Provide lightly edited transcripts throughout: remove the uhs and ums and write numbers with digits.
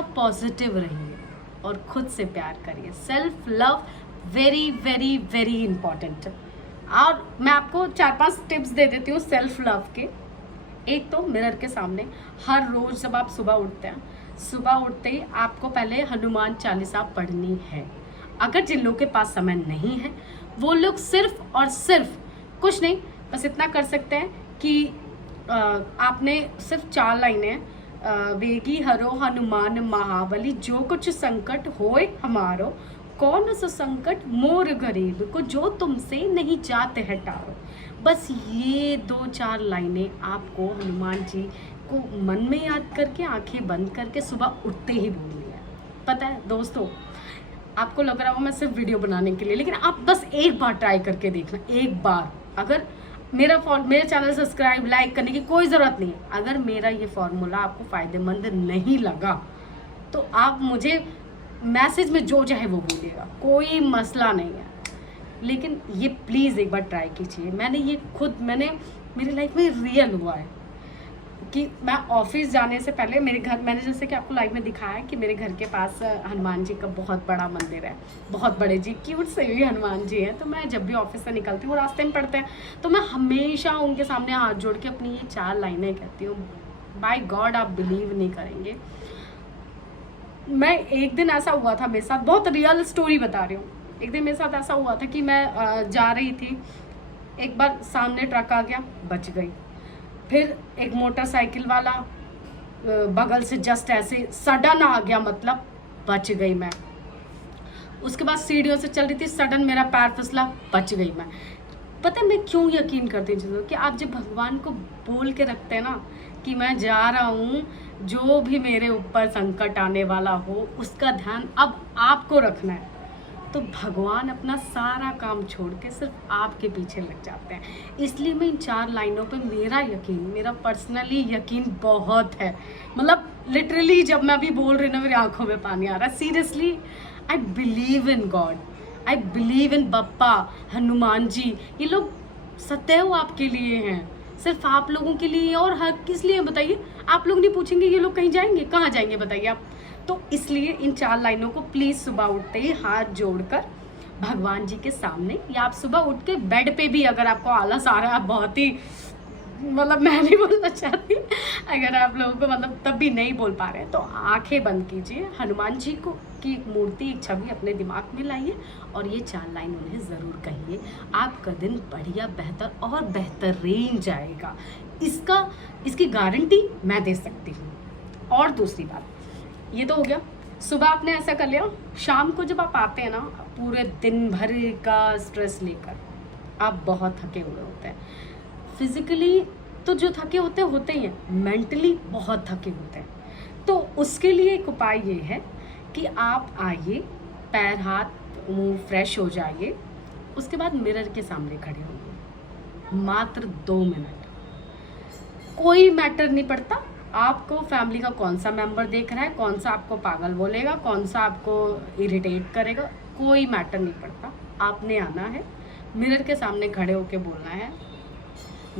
हमेशा पॉजिटिव रहिए और खुद से प्यार करिए। Self love very very very important. और मैं आपको 4-5 टिप्स दे देती हूँ सेल्फ लव के। एक तो मिरर के सामने हर रोज़ जब आप सुबह उठते हैं, सुबह उठते ही आपको पहले हनुमान चालीसा पढ़नी है। अगर जिन लोगों के पास समय नहीं है वो लोग सिर्फ और सिर्फ कुछ नहीं, बस इतना कर सकते हैं कि आपने सिर्फ 4 लाइनें, वेगी हरो हनुमान महाबली, जो कुछ संकट होए हमारो, कौन सा संकट मोर गरीब को, जो तुमसे नहीं जाते है टारो। बस ये 2-4 लाइनें आपको हनुमान जी को मन में याद करके आंखें बंद करके सुबह उठते ही बोलनी है। पता है दोस्तों, आपको लग रहा हो मैं सिर्फ वीडियो बनाने के लिए, लेकिन आप बस एक बार ट्राई करके देखना, एक बार। अगर मेरे चैनल सब्सक्राइब लाइक करने की कोई ज़रूरत नहीं है। अगर मेरा ये फॉर्मूला आपको फ़ायदेमंद नहीं लगा तो आप मुझे मैसेज में जो चाहे वो बोलिएगा, कोई मसला नहीं है। लेकिन ये प्लीज़ एक बार ट्राई कीजिए। मैंने मेरी लाइफ में रियल हुआ है कि मैं ऑफिस जाने से पहले मेरे घर, मैंने जैसे कि आपको लाइव में दिखाया है कि मेरे घर के पास हनुमान जी का बहुत बड़ा मंदिर है, बहुत बड़े जी, क्यूट से भी हनुमान जी हैं। तो मैं जब भी ऑफिस से निकलती हूँ, रास्ते में पढ़ते हैं, तो मैं हमेशा उनके सामने हाथ जोड़ के अपनी ये 4 लाइनें कहती हूँ। बाय गॉड आप बिलीव नहीं करेंगे, मैं एक दिन ऐसा हुआ था मेरे साथ, बहुत रियल स्टोरी बता रही हूँ। एक दिन मेरे साथ ऐसा हुआ था कि मैं जा रही थी, एक बार सामने ट्रक आ गया, बच गई। फिर एक मोटरसाइकिल वाला बगल से जस्ट ऐसे सडन आ गया, मतलब बच गई मैं। उसके बाद सीढ़ियों से चल रही थी, सडन मेरा पैर फिसला, बच गई मैं। पता है मैं क्यों यकीन करती हूँ चीज़ों कि आप जब भगवान को बोल के रखते हैं ना कि मैं जा रहा हूँ, जो भी मेरे ऊपर संकट आने वाला हो उसका ध्यान अब आपको रखना है, तो भगवान अपना सारा काम छोड़ के सिर्फ आपके पीछे लग जाते हैं। इसलिए मैं इन 4 लाइनों पे मेरा पर्सनली यकीन बहुत है। मतलब लिटरली जब मैं अभी बोल रही ना मेरी आंखों में पानी आ रहा है। Seriously I believe in God, I believe in Bappa, Hanuman ji. ये लोग सदैव आपके लिए हैं, सिर्फ आप लोगों के लिए। और हर किस लिए बताइए? आप लोग नहीं पूछेंगे ये लोग कहीं जाएंगे, कहाँ जाएंगे बताइए आप? तो इसलिए इन 4 लाइनों को प्लीज़ सुबह उठते ही हाथ जोड़कर भगवान जी के सामने, या आप सुबह उठ के बेड पे भी, अगर आपको आलस आ रहा है, आप बहुत ही, मतलब मैं नहीं बोलना चाहती, अगर आप लोगों को मतलब तब भी नहीं बोल पा रहे हैं तो आंखें बंद कीजिए, हनुमान जी को की एक मूर्ति, एक छवि अपने दिमाग में लाइए और ये 4 लाइन उन्हें ज़रूर कहिए। आपका दिन बढ़िया, बेहतर और बेहतरीन जाएगा, इसकी गारंटी मैं दे सकती हूँ। और दूसरी बात, ये तो हो गया, सुबह आपने ऐसा कर लिया। शाम को जब आप आते हैं ना, पूरे दिन भर का स्ट्रेस लेकर आप बहुत थके हुए होते हैं। फिजिकली तो जो थके होते ही हैं, मेंटली बहुत थके होते हैं। तो उसके लिए एक उपाय ये है कि आप आइए, पैर हाथ मुंह फ्रेश हो जाइए, उसके बाद मिरर के सामने खड़े होइए, मात्र 2 मिनट। कोई मैटर नहीं पड़ता आपको फैमिली का कौन सा मेंबर देख रहा है, कौन सा आपको पागल बोलेगा, कौन सा आपको इरिटेट करेगा, कोई मैटर नहीं पड़ता। आपने आना है, मिरर के सामने खड़े होकर बोलना है,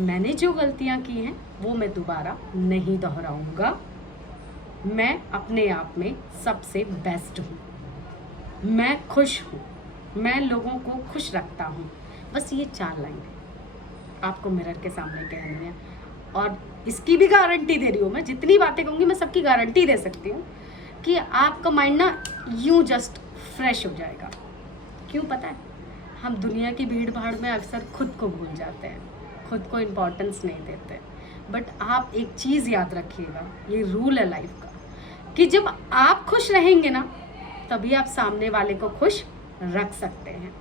मैंने जो गलतियां की हैं वो मैं दोबारा नहीं दोहराऊंगा, मैं अपने आप में सबसे बेस्ट हूँ, मैं खुश हूँ, मैं लोगों को खुश रखता हूँ। बस ये 4 लाइनें आपको मिरर के सामने कहनी है। और इसकी भी गारंटी दे रही हूँ मैं, जितनी बातें कहूँगी मैं सबकी गारंटी दे सकती हूँ कि आपका माइंड ना यूँ जस्ट फ्रेश हो जाएगा। क्यों पता है? हम दुनिया की भीड़ भाड़ में अक्सर खुद को भूल जाते हैं, खुद को इम्पोर्टेंस नहीं देते। बट आप एक चीज़ याद रखिएगा, ये रूल है लाइफ का, कि जब आप खुश रहेंगे ना तभी आप सामने वाले को खुश रख सकते हैं।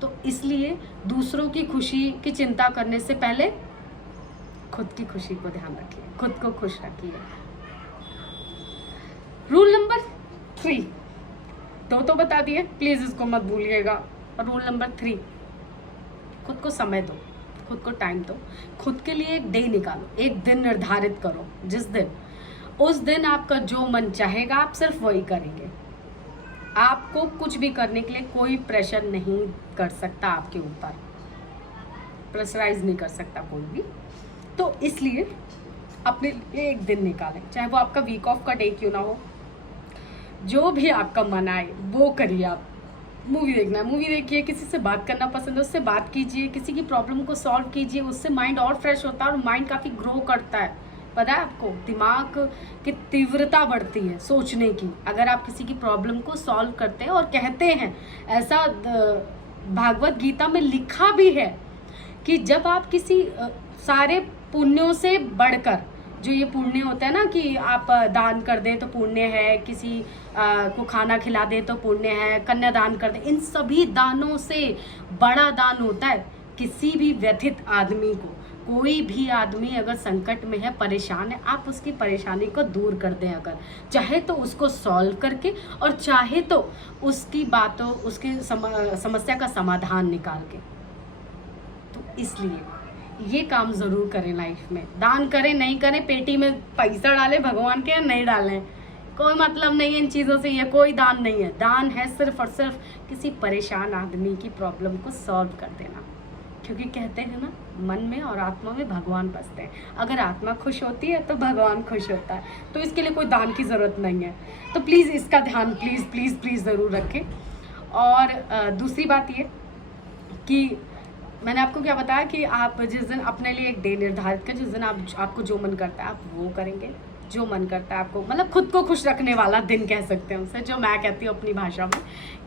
तो इसलिए दूसरों की खुशी की चिंता करने से पहले खुद की खुशी को ध्यान रखिए, खुद को खुश रखिए। रूल नंबर 3, 2 तो बता दिए, प्लीज़ इसको मत भूलिएगा। और रूल नंबर 3, खुद को समय दो, खुद को टाइम दो, खुद के लिए एक डे निकालो, एक दिन निर्धारित करो, उस दिन आपका जो मन चाहेगा आप सिर्फ वही करेंगे। आपको कुछ भी करने के लिए कोई प्रेशर नहीं कर सकता आपके ऊपर, प्रेशराइज नहीं कर सकता कोई भी। तो इसलिए अपने लिए एक दिन निकालें, चाहे वो आपका वीक ऑफ का डे क्यों ना हो, जो भी आपका मन आए वो करिए आप। मूवी देखना है मूवी देखिए, किसी से बात करना पसंद है उससे बात कीजिए, किसी की प्रॉब्लम को सॉल्व कीजिए, उससे माइंड और फ्रेश होता है और माइंड काफ़ी ग्रो करता है। पता है आपको, दिमाग की तीव्रता बढ़ती है सोचने की अगर आप किसी की प्रॉब्लम को सॉल्व करते हैं और कहते हैं। ऐसा भागवत गीता में लिखा भी है कि जब आप किसी सारे पुण्यों से बढ़कर, जो ये पुण्य होता है ना कि आप दान कर दें तो पुण्य है, किसी को खाना खिला दें तो पुण्य है, कन्यादान कर दें, इन सभी दानों से बड़ा दान होता है किसी भी व्यथित आदमी को। कोई भी आदमी अगर संकट में है, परेशान है, आप उसकी परेशानी को दूर कर दें, अगर चाहे तो उसको सॉल्व करके और चाहे तो उसकी बातों उसकी समस्या का समाधान निकाल के। तो इसलिए ये काम ज़रूर करें लाइफ में। दान करें नहीं करें, पेटी में पैसा डालें भगवान के या नहीं डालें, कोई मतलब नहीं है इन चीज़ों से। ये कोई दान नहीं है, दान है सिर्फ और सिर्फ किसी परेशान आदमी की प्रॉब्लम को सॉल्व कर देना। क्योंकि कहते हैं ना, मन में और आत्मा में भगवान बसते हैं। अगर आत्मा खुश होती है तो भगवान खुश होता है, तो इसके लिए कोई दान की ज़रूरत नहीं है। तो प्लीज़ इसका ध्यान प्लीज़ प्लीज़ प्लीज़ ज़रूर रखें। और दूसरी बात ये कि मैंने आपको क्या बताया कि आप जिस दिन अपने लिए एक डे निर्धारित करें, जिस दिन आपको जो मन करता है आप वो करेंगे। जो मन करता है आपको, मतलब खुद को खुश रखने वाला दिन कह सकते हैं उसे, जो मैं कहती हूँ अपनी भाषा में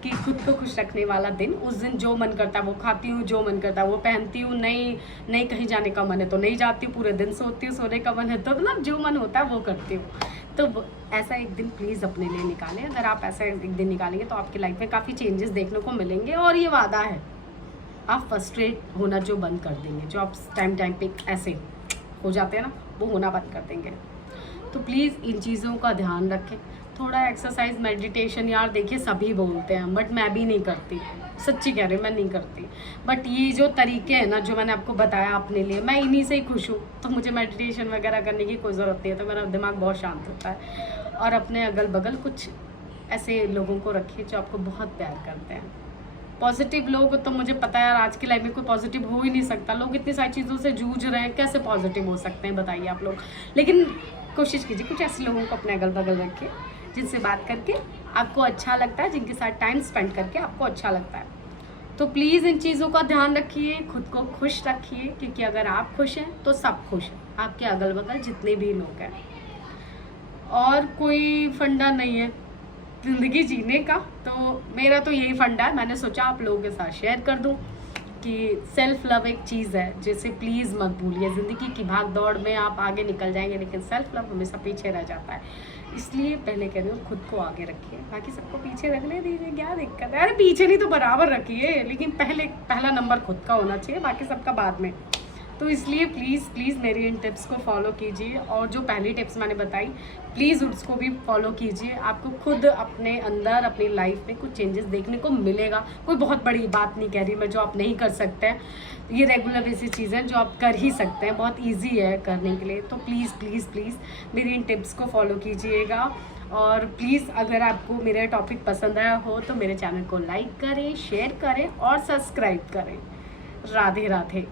कि खुद को खुश रखने वाला दिन। उस दिन जो मन करता है वो खाती हूँ, जो मन करता है वो पहनती हूँ, नहीं कहीं जाने का मन है तो नहीं जाती हूँ, पूरे दिन सोती हूँ, सोने का मन है तो मतलब जो मन होता है वो करती हूँ। तो ऐसा एक दिन प्लीज़ अपने लिए निकालें। अगर आप ऐसा एक दिन निकालेंगे तो आपकी लाइफ में काफ़ी चेंजेस देखने को मिलेंगे। और ये वादा है, आप फ्रस्ट्रेट होना जो बंद कर देंगे, जो आप टाइम पे ऐसे हो जाते हैं ना, वो होना बंद कर देंगे। तो प्लीज़ इन चीज़ों का ध्यान रखें। थोड़ा एक्सरसाइज मेडिटेशन, यार देखिए सभी बोलते हैं बट मैं भी नहीं करती, सच्ची कह रही हूँ मैं नहीं करती। बट ये जो तरीके हैं ना जो मैंने आपको बताया अपने लिए, मैं इन्हीं से ही खुश हूँ। तो मुझे मेडिटेशन वगैरह करने की कोई ज़रूरत नहीं है, तो मेरा दिमाग बहुत शांत होता है। और अपने अगल बगल कुछ ऐसे लोगों को रखिए जो आपको बहुत प्यार करते हैं। पॉजिटिव लोग, तो मुझे पता है यार आज की लाइफ में कोई पॉजिटिव हो ही नहीं सकता। लोग इतनी सारी चीज़ों से जूझ रहे हैं, कैसे पॉजिटिव हो सकते हैं बताइए आप लोग। लेकिन कोशिश कीजिए कुछ ऐसे लोगों को अपने अगल बगल रखिए जिनसे बात करके आपको अच्छा लगता है, जिनके साथ टाइम स्पेंड करके आपको अच्छा लगता है। तो प्लीज़ इन चीज़ों का ध्यान रखिए, खुद को खुश रखिए, क्योंकि अगर आप खुश हैं तो सब खुश हैं, आपके अगल बगल जितने भी लोग हैं। और कोई फंडा नहीं है ज़िंदगी जीने का, तो मेरा तो यही फंडा है। मैंने सोचा आप लोगों के साथ शेयर कर दूं कि सेल्फ़ लव एक चीज़ है जिसे प्लीज़ मत भूलिए। ज़िंदगी की भाग दौड़ में आप आगे निकल जाएंगे लेकिन सेल्फ़ लव हमेशा पीछे रह जाता है। इसलिए पहले कह रही हूँ खुद को आगे रखिए, बाकी सबको पीछे रखने दीजिए, क्या दिक्कत है। अरे पीछे नहीं तो बराबर रखिए, लेकिन पहला नंबर खुद का होना चाहिए, बाकी सबका बाद में। तो इसलिए प्लीज़ प्लीज़ मेरी इन टिप्स को फॉलो कीजिए, और जो पहली टिप्स मैंने बताई प्लीज़ उसको भी फॉलो कीजिए। आपको खुद अपने अंदर अपनी लाइफ में कुछ चेंजेस देखने को मिलेगा। कोई बहुत बड़ी बात नहीं कह रही मैं जो आप नहीं कर सकते हैं, ये रेगुलर बेसिस चीज़ें जो आप कर ही सकते हैं, बहुत ईजी है करने के लिए। तो प्लीज़ प्लीज़ प्लीज़ मेरी इन टिप्स को फॉलो कीजिएगा। और प्लीज़ अगर आपको मेरा टॉपिक पसंद आया हो तो मेरे चैनल को लाइक करें, शेयर करें और सब्सक्राइब करें। राधे राधे।